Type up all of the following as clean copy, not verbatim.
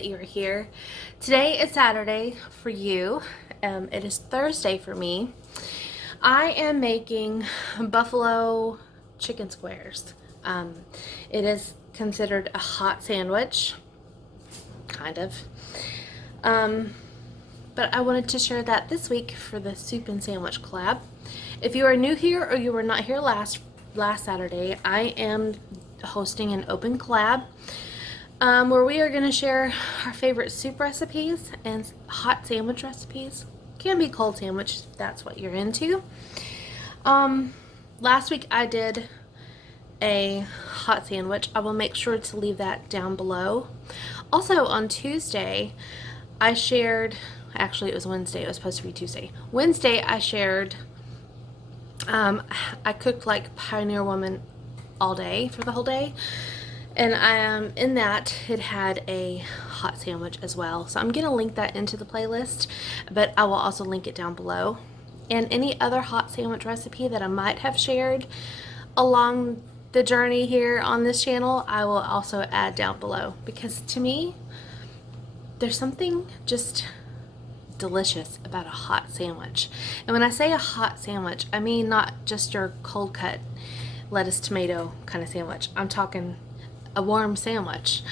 that you're here. Today is Saturday for you. It is Thursday for me. I am making buffalo chicken squares. It is considered a hot sandwich, kind of. But I wanted to share that this week for the soup and sandwich collab. If you are new here or you were not here last Saturday, I am hosting an open collab where we are going to share our favorite soup recipes and hot sandwich recipes. Can be cold sandwich if that's what you're into. Last week I did a hot sandwich. I will make sure to leave that down below. Also on Tuesday I shared, actually it was Wednesday, it was supposed to be Tuesday. Wednesday I shared, I cooked like Pioneer Woman all day for the whole day, and in that it had a hot sandwich as well. So I'm gonna link that into the playlist, but I will also link it down below. And any other hot sandwich recipe that I might have shared along the journey here on this channel, I will also add down below, because to me there's something just delicious about a hot sandwich. And when I say a hot sandwich, I mean not just your cold cut lettuce tomato kind of sandwich. I'm talking a warm sandwich.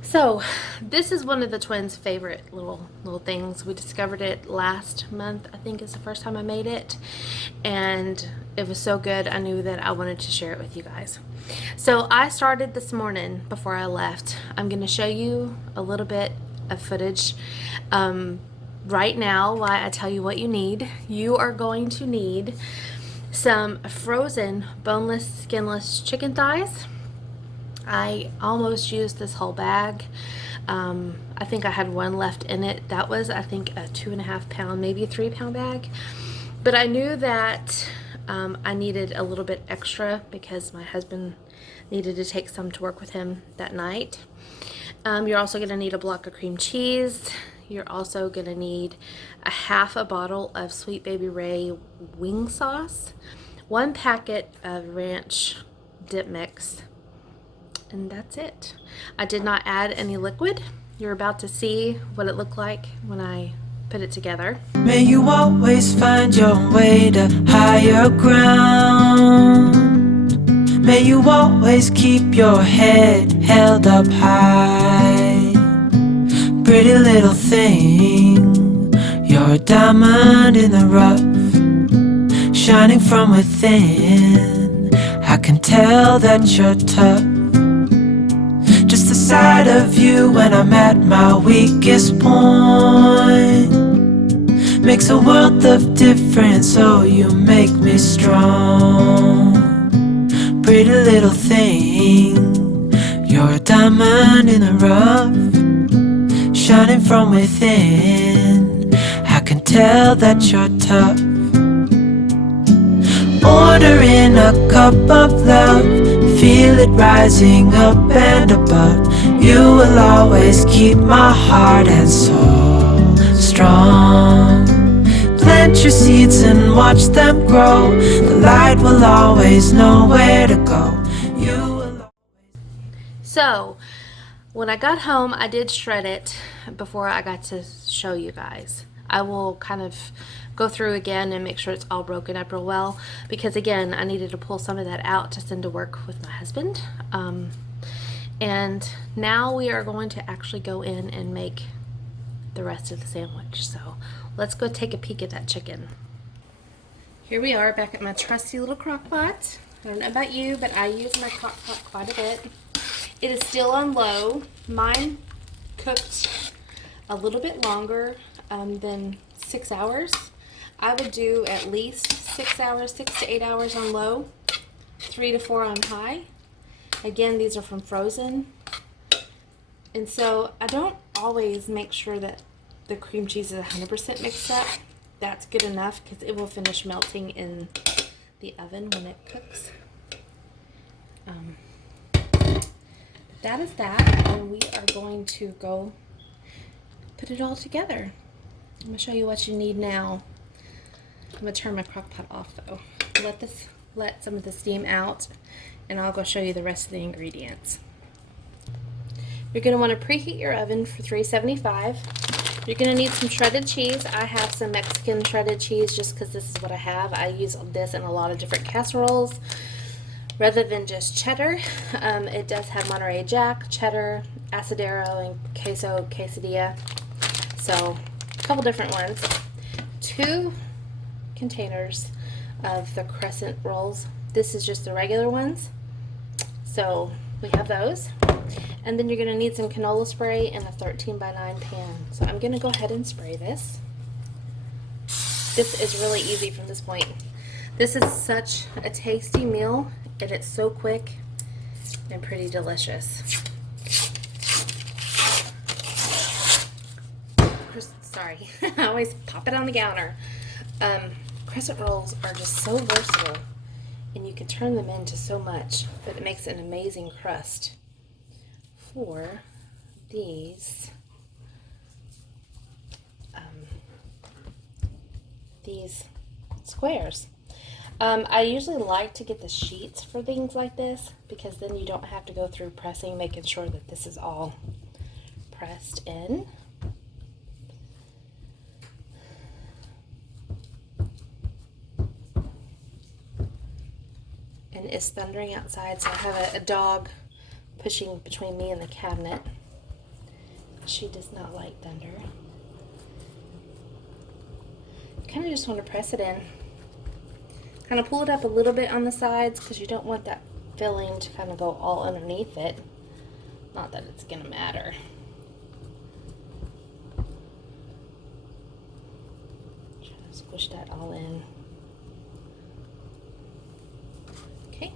So this is one of the twins' favorite little things. We discovered it last month, I think is the first time I made it, and it was so good I knew that I wanted to share it with you guys. So I started this morning before I left. I'm going to show you a little bit of footage right now while I tell you what you need. You are going to need some frozen boneless, skinless chicken thighs. I almost used this whole bag. I think I had one left in it. That was, I think, a 2.5 pound, maybe a 3 pound bag. But I knew that I needed a little bit extra because my husband needed to take some to work with him that night. You're also going to need a block of cream cheese. You're also going to need a half a bottle of Sweet Baby Ray wing sauce, 1 packet of ranch dip mix, and that's it. I did not add any liquid. You're about to see what it looked like when I put it together. May you always find your way to higher ground. May you always keep your head held up high. Pretty little thing, you're a diamond in the rough, shining from within. I can tell that you're tough. Just the sight of you when I'm at my weakest point makes a world of difference, oh you make me strong. Pretty little thing, you're a diamond in the rough, shining from within. I can tell that you're tough. Ordering a cup of love, feel it rising up and above. You will always keep my heart and soul strong. Plant your seeds and watch them grow. The light will always know where to go. You will always... So when I got home, I did shred it before I got to show you guys. I will kind of go through again and make sure it's all broken up real well, because again I needed to pull some of that out to send to work with my husband. And now we are going to actually go in and make the rest of the sandwich. So let's go take a peek at that chicken. Here we are back at my trusty little crock pot. I don't know about you, but I use my crock pot quite a bit. It is still on low. Mine cooked a little bit longer than 6 hours. I would do at least 6 hours, 6 to 8 hours on low, 3 to 4 on high. Again, these are from frozen. And so I don't always make sure that the cream cheese is 100% mixed up. That's good enough because it will finish melting in the oven when it cooks. That is that, and we are going to go put it all together. I'm going to show you what you need now. I'm going to turn my crock pot off though. Let some of the steam out, and I'll go show you the rest of the ingredients. You're going to want to preheat your oven for 375. You're going to need some shredded cheese. I have some Mexican shredded cheese just because this is what I have. I use this in a lot of different casseroles rather than just cheddar. It does have Monterey Jack, cheddar, asadero, and queso quesadilla. So a couple different ones. 2 containers of the crescent rolls. This is just the regular ones. So we have those. And then you're going to need some canola spray in a 13x9 pan. So I'm going to go ahead and spray this. This is really easy from this point. This is such a tasty meal, and it's so quick and pretty delicious. Sorry, I always pop it on the counter. Crescent rolls are just so versatile, and you can turn them into so much, but it makes an amazing crust for these squares. I usually like to get the sheets for things like this because then you don't have to go through pressing, making sure that this is all pressed in. And it's thundering outside, so I have a dog pushing between me and the cabinet. She does not like thunder. Kind of just want to press it in. Kind of pull it up a little bit on the sides because you don't want that filling to kind of go all underneath it. Not that it's going to matter. Try to squish that all in. Okay.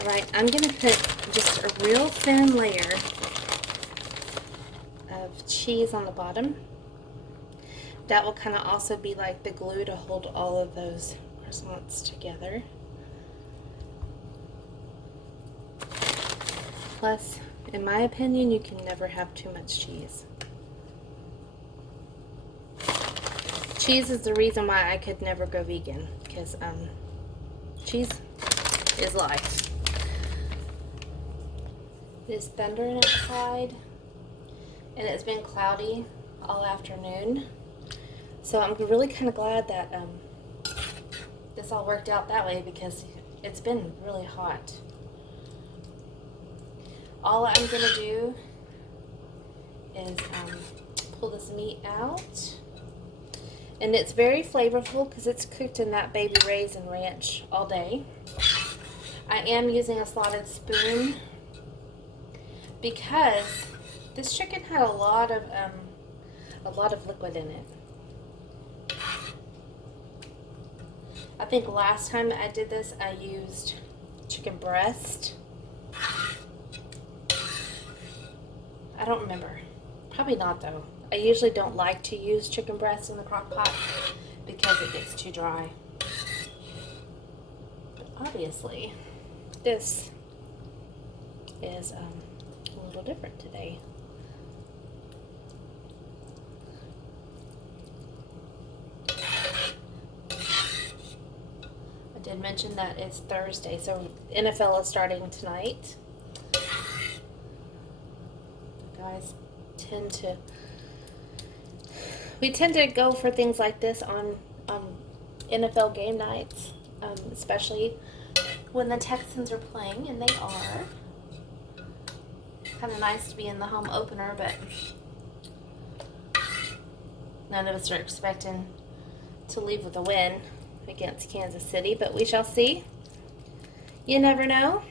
Alright, I'm going to put just a real thin layer of cheese on the bottom. That will kind of also be like the glue to hold all of those croissants together. Plus, in my opinion, you can never have too much cheese. Cheese is the reason why I could never go vegan, because cheese is life. It is thundering outside, and it's been cloudy all afternoon. So I'm really kind of glad that this all worked out that way because it's been really hot. All I'm going to do is pull this meat out. And it's very flavorful because it's cooked in that baby raisin ranch all day. I am using a slotted spoon because this chicken had a lot of liquid in it. I think last time I did this, I used chicken breast. I don't remember. Probably not, though. I usually don't like to use chicken breast in the crock pot because it gets too dry. But obviously, this is a little different today. I did mention that it's Thursday, so NFL is starting tonight. Guys we tend to go for things like this on NFL game nights, especially when the Texans are playing, and they are. Kind of nice to be in the home opener, but none of us are expecting to leave with a win against Kansas City, but we shall see. You never know.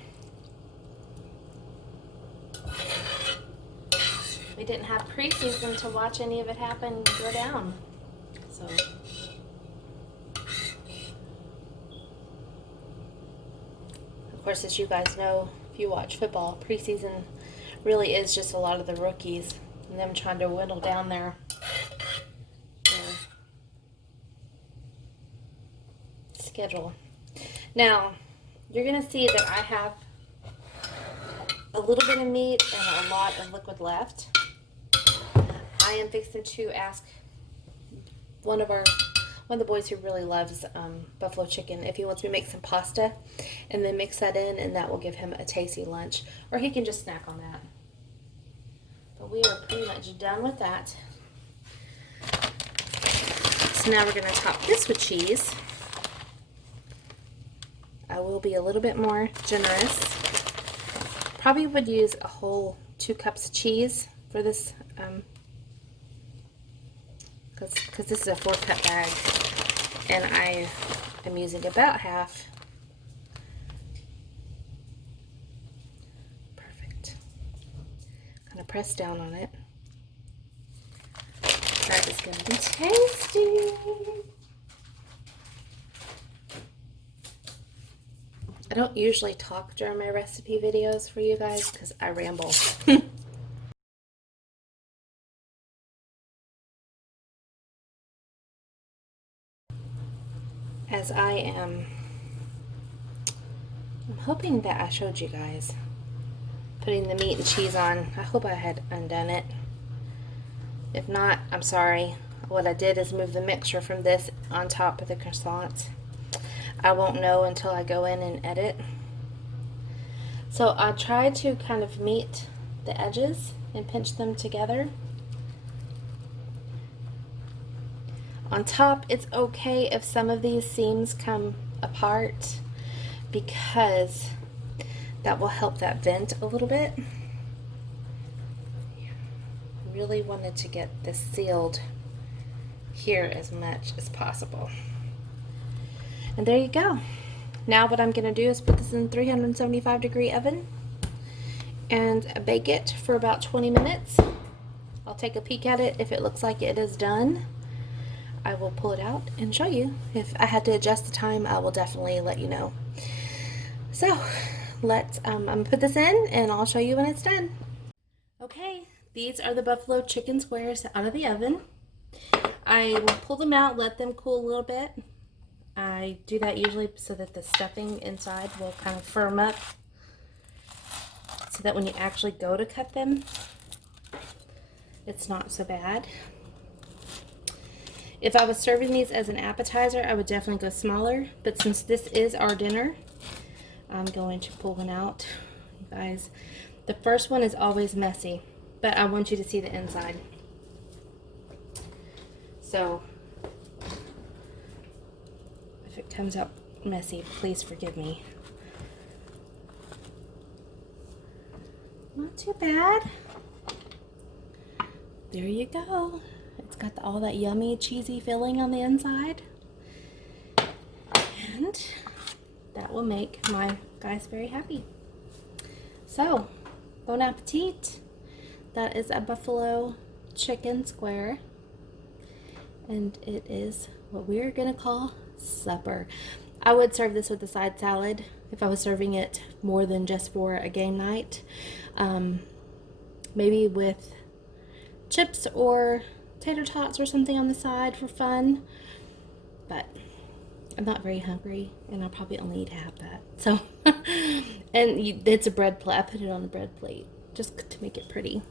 We didn't have preseason to watch any of it happen and go down. So of course, as you guys know, if you watch football, preseason really is just a lot of the rookies and them trying to whittle down their schedule. Now, you're going to see that I have a little bit of meat and a lot of liquid left. I am fixing to ask one of the boys who really loves buffalo chicken if he wants me to make some pasta and then mix that in, and that will give him a tasty lunch, or he can just snack on that. we are pretty much done with that. So now we're going to top this with cheese. I will be a little bit more generous. Probably would use a whole 2 cups of cheese for this, because this is a 4-cup bag, and I am using about half. Perfect. Kind of press down on it. That is going to be tasty. I don't usually talk during my recipe videos for you guys because I ramble. As I'm hoping that I showed you guys putting the meat and cheese on. I hope I had undone it. If not, I'm sorry. What I did is move the mixture from this on top of the croissants. I won't know until I go in and edit. So I tried to kind of meet the edges and pinch them together. On top, it's okay if some of these seams come apart because that will help that vent a little bit. Really wanted to get this sealed here as much as possible. And there you go. Now what I'm going to do is put this in 375-degree oven and bake it for about 20 minutes. I'll take a peek at it. If it looks like it is done, I will pull it out and show you. If I had to adjust the time, I will definitely let you know. So let's, I'm going to put this in and I'll show you when it's done. Okay, these are the buffalo chicken squares out of the oven. I will pull them out, let them cool a little bit. I do that usually so that the stuffing inside will kind of firm up so that when you actually go to cut them, it's not so bad. If I was serving these as an appetizer, I would definitely go smaller, but since this is our dinner, I'm going to pull one out. You guys, the first one is always messy, but I want you to see the inside. So if it comes out messy, please forgive me. Not too bad. There you go. It's got all that yummy, cheesy filling on the inside. And that will make my guys very happy. So, bon appetit. That is a buffalo chicken square. And it is what we're going to call supper. I would serve this with a side salad if I was serving it more than just for a game night. Maybe with chips or tater tots or something on the side for fun. But I'm not very hungry and I'll probably only eat half that. So, and it's a bread plate. I put it on a bread plate just to make it pretty.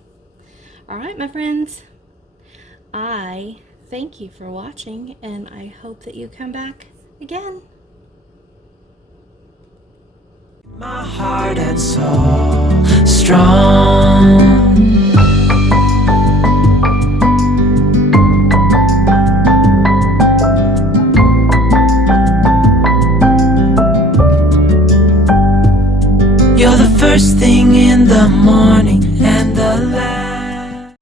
All right, my friends. I thank you for watching and I hope that you come back again. My heart and soul strong. You're the first thing in the morning and the last.